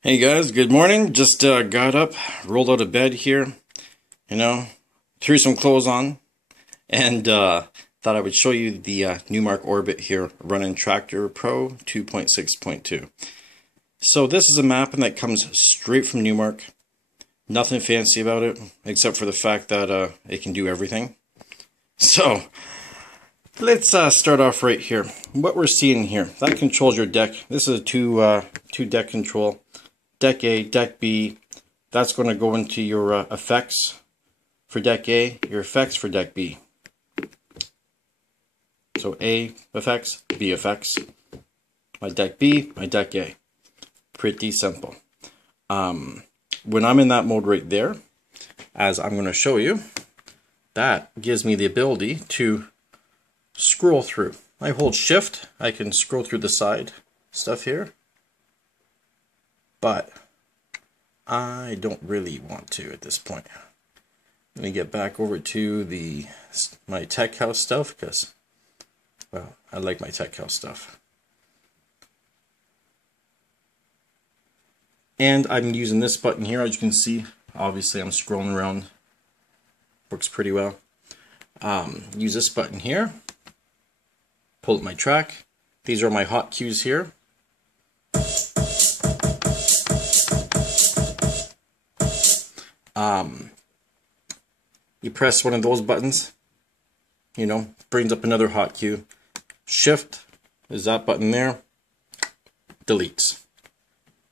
Hey guys, good morning. Just got up, rolled out of bed here, threw some clothes on, and thought I would show you the Numark Orbit here running Traktor 2.6.2. So this is a mapping that comes straight from Numark. Nothing fancy about it, except for the fact that it can do everything. So let's start off right here. What we're seeing here, that controls your deck. This is a two deck control. Deck A, Deck B, that's going to go into your effects for Deck A, your effects for Deck B. So A effects, B effects. My Deck B, my Deck A. Pretty simple. When I'm in that mode right there, as I'm going to show you, that gives me the ability to scroll through. I hold shift, I can scroll through the side stuff here. But I don't really want to at this point. Let me get back over to my tech house stuff because, well, I like my tech house stuff. And I'm using this button here, as you can see. Obviously, I'm scrolling around. Works pretty well. Use this button here. Pull up my track. These are my hot cues here. You press one of those buttons, brings up another hot cue. Shift is that button there, deletes.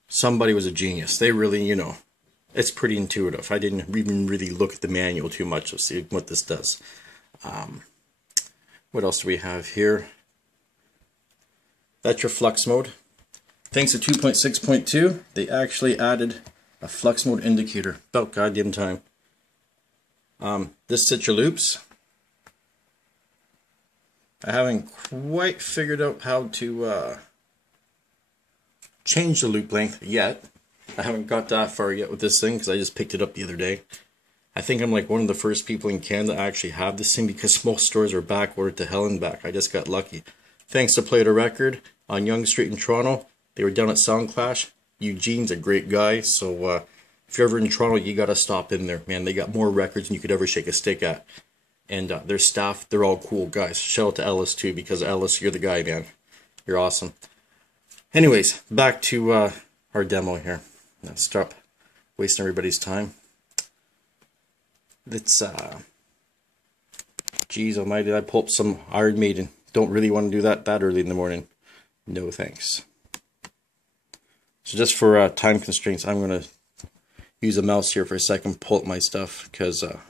Somebody was a genius. They really, it's pretty intuitive. I didn't even really look at the manual too much to see what this does. What else do we have here? That's your flux mode. Thanks to 2.6.2, they actually added a flux mode indicator. About goddamn time. This sets your loops. I haven't quite figured out how to change the loop length yet. I haven't got that far yet with this thing because I just picked it up the other day. I think I'm like one of the first people in Canada to actually have this thing because most stores are backordered to hell and back. I just got lucky. Thanks to Play the Record on Yonge St in Toronto. They were down at Sound Clash. Eugene's a great guy, so if you're ever in Toronto, you gotta stop in there, man. They got more records than you could ever shake a stick at. And their staff, they're all cool guys. Shout out to Ellis too, because Ellis, you're the guy, man. You're awesome. Anyways, back to our demo here. Let's stop wasting everybody's time. Let's, geez almighty, I pull up some Iron Maiden. Don't really want to do that early in the morning. No thanks. So just for time constraints, I'm going to use a mouse here for a second, pull up my stuff, because I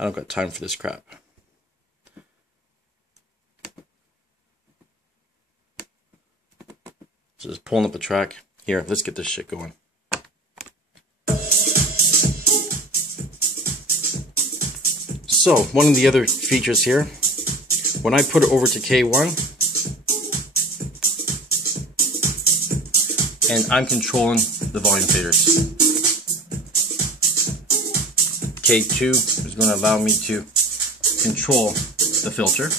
don't got time for this crap. So just pulling up a track. Here, let's get this shit going. So, one of the other features here, when I put it over to K1, and I'm controlling the volume faders. K2 is going to allow me to control the filter.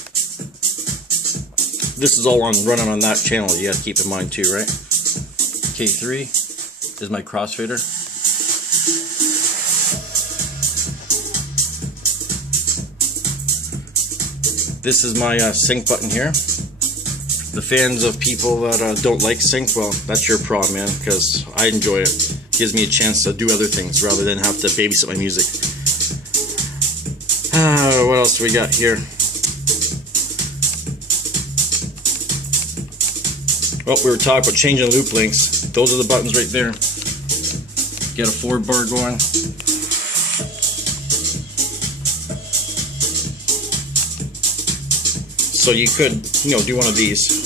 This is all running on that channel, you have to keep in mind too, right? K3 is my crossfader. This is my sync button here. The fans of people that don't like sync, well, that's your problem, man, because I enjoy it. Gives me a chance to do other things rather than have to babysit my music. What else do we got here? Well, we were talking about changing loop lengths. Those are the buttons right there. Get a forward bar going. So you could, do one of these.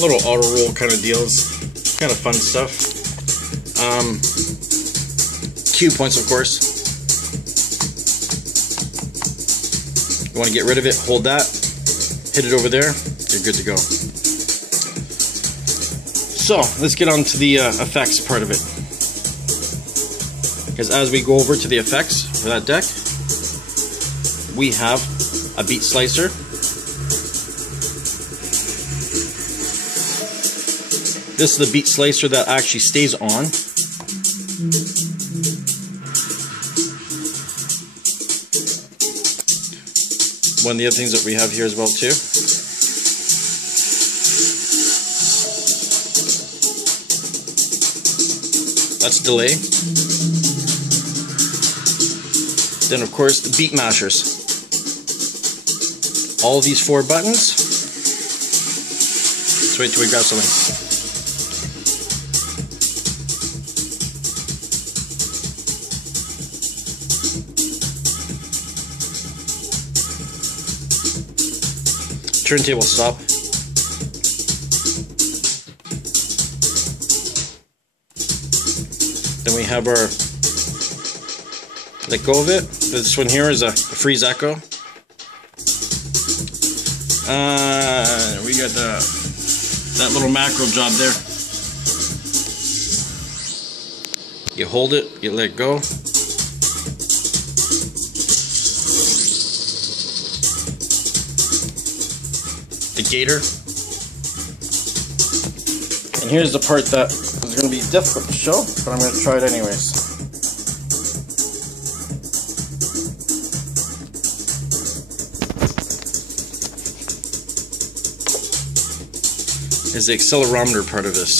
Little auto roll kind of deals. Kind of fun stuff. Cue points, of course. You want to get rid of it, hold that, hit it over there, you're good to go. So let's get on to the effects part of it. is as we go over to the effects for that deck, we have a beat slicer. This is the beat slicer that actually stays on. One of the other things that we have here as well too. That's delay. Then of course the beat mashers. All these 4 buttons. Let's wait till we grab something. Turntable stop. Then we have our let go of it. This one here is a freeze echo. We got that little macro job there. You hold it, you let go. The gator. And here's the part that is going to be difficult to show, but I'm going to try it anyways. Is the accelerometer part of this.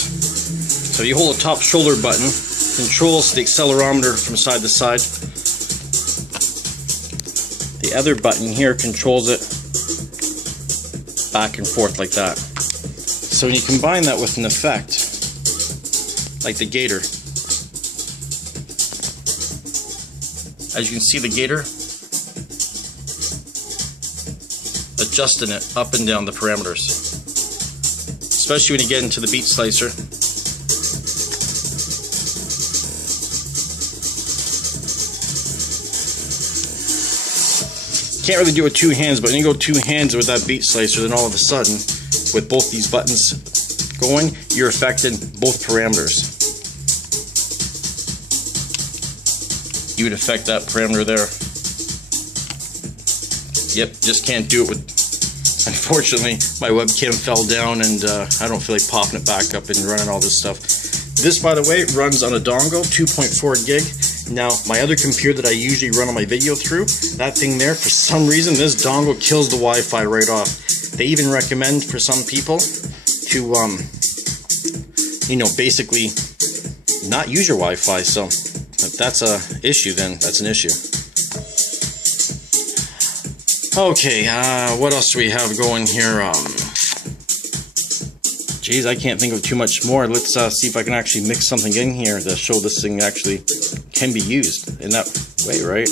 So you hold the top shoulder button, controls the accelerometer from side to side. The other button here controls it back and forth like that. So when you combine that with an effect like the gator, as you can see, the gator adjusting it up and down the parameters, especially when you get into the beat slicer. Can't really do it with 2 hands, but when you go 2 hands with that beat slicer, then all of a sudden, with both these buttons going, you're affecting both parameters. You would affect that parameter there. Yep, just can't do it with, unfortunately, my webcam fell down and I don't feel like popping it back up and running all this stuff. This, by the way, runs on a dongle, 2.4 gig. Now, my other computer that I usually run on my video through, that thing there, for some reason, this dongle kills the Wi-Fi right off. They even recommend for some people to, you know, basically not use your Wi-Fi. So if that's a issue, then that's an issue. Okay, what else do we have going here? Geez, I can't think of too much more. Let's see if I can actually mix something in here to show this thing actually can be used in that way, right?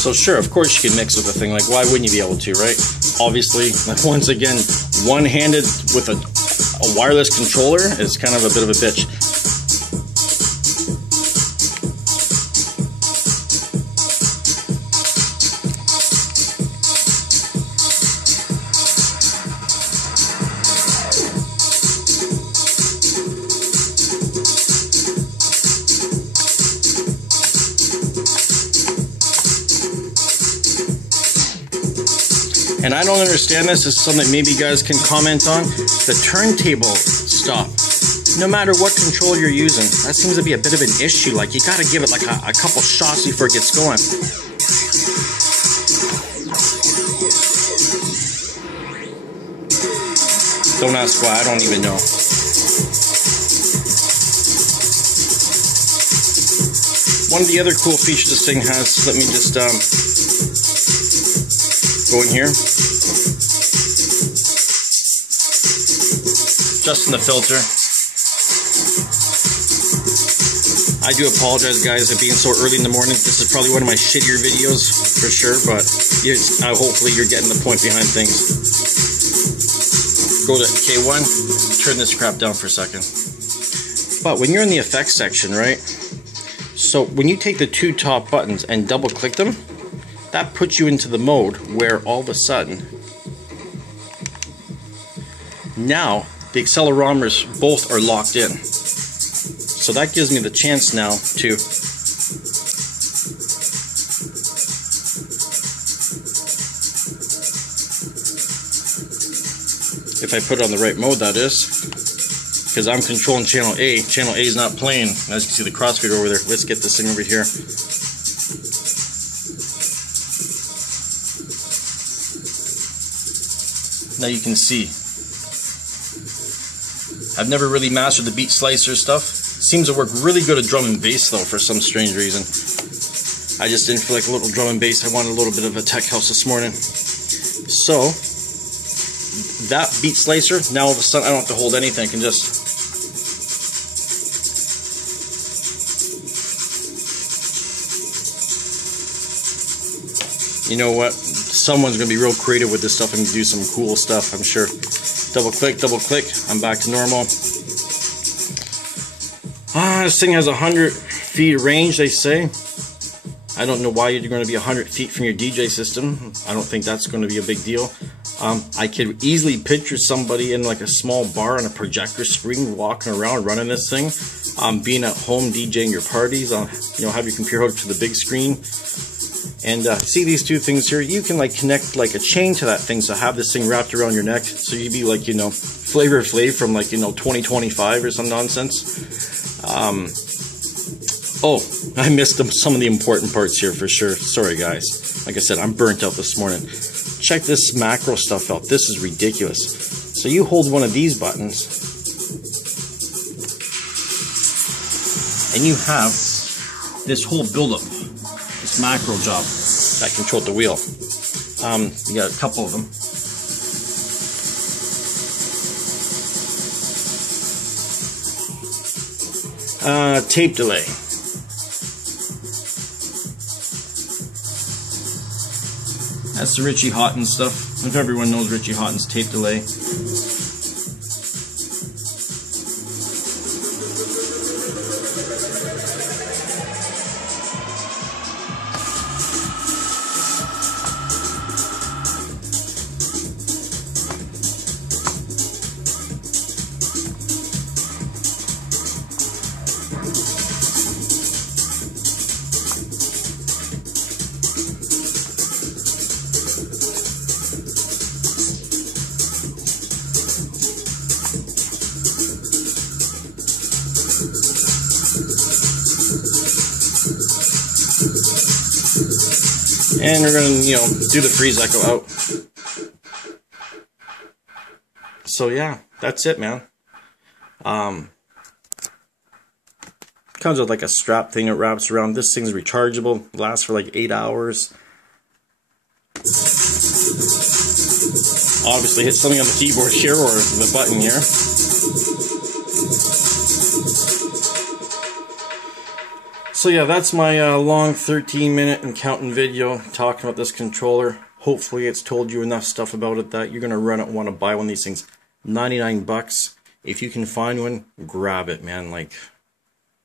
So sure, of course you can mix with a thing. Like, why wouldn't you be able to, right? Obviously, like, once again, one-handed with a wireless controller is kind of a bit of a bitch. And I don't understand this. This is something that maybe you guys can comment on. The turntable stop. No matter what control you're using, that seems to be a bit of an issue. Like, you gotta give it like a couple shots before it gets going. Don't ask why, I don't even know. One of the other cool features this thing has, let me just go in here. Adjusting the filter. I do apologize, guys, for being so early in the morning. This is probably one of my shittier videos, for sure, but hopefully you're getting the point behind things. Go to K1, turn this crap down for a second. But when you're in the effects section, right? So when you take the two top buttons and double click them, that puts you into the mode where all of a sudden, now the accelerometers both are locked in. So that gives me the chance now to if I put it on the right mode, that is, because I'm controlling channel A. Channel A is not playing. As you can see the crossfade over there. Let's get this thing over here. Now you can see. I've never really mastered the beat slicer stuff. Seems to work really good at drum and bass though for some strange reason. I just didn't feel like a little drum and bass. I wanted a little bit of a tech house this morning. So that beat slicer, now all of a sudden I don't have to hold anything. I can just you know what? Someone's going to be real creative with this stuff and do some cool stuff, I'm sure. Double click, I'm back to normal. This thing has 100 feet range, they say. I don't know why you're going to be 100 feet from your DJ system. I don't think that's going to be a big deal. I could easily picture somebody in like a small bar on a projector screen walking around running this thing. Being at home DJing your parties, you know, have your computer hooked to the big screen. And see these two things here, you can like connect like a chain to that thing, so have this thing wrapped around your neck, so you'd be like, you know, Flavor Flav from like, you know, 2025 or some nonsense. Oh, I missed some of the important parts here for sure. Sorry guys. Like I said, I'm burnt out this morning. Check this macro stuff out. This is ridiculous. So you hold one of these buttons, and you have this whole buildup. This macro job that controlled the wheel. You got a couple of them. Tape delay. That's the Richie Houghton stuff. If everyone knows Richie Houghton's tape delay. And we're going to, you know, do the freeze echo out. So yeah, that's it, man. Comes with like a strap thing that wraps around. This thing's rechargeable. Lasts for like 8 hours. Obviously hit something on the keyboard here or the button here. So yeah, that's my long 13-minute and counting video talking about this controller. Hopefully it's told you enough stuff about it that you're going to run it and want to buy one of these things. 99 bucks. If you can find one, grab it, man. Like,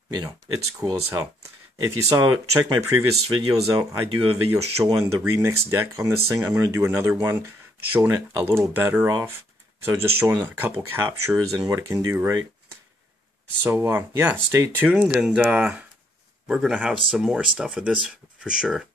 you know, it's cool as hell. If you saw, check my previous videos out. I do a video showing the remix deck on this thing. I'm going to do another one showing it a little better off. So just showing a couple captures and what it can do, right? So yeah, stay tuned, and we're going to have some more stuff with this for sure.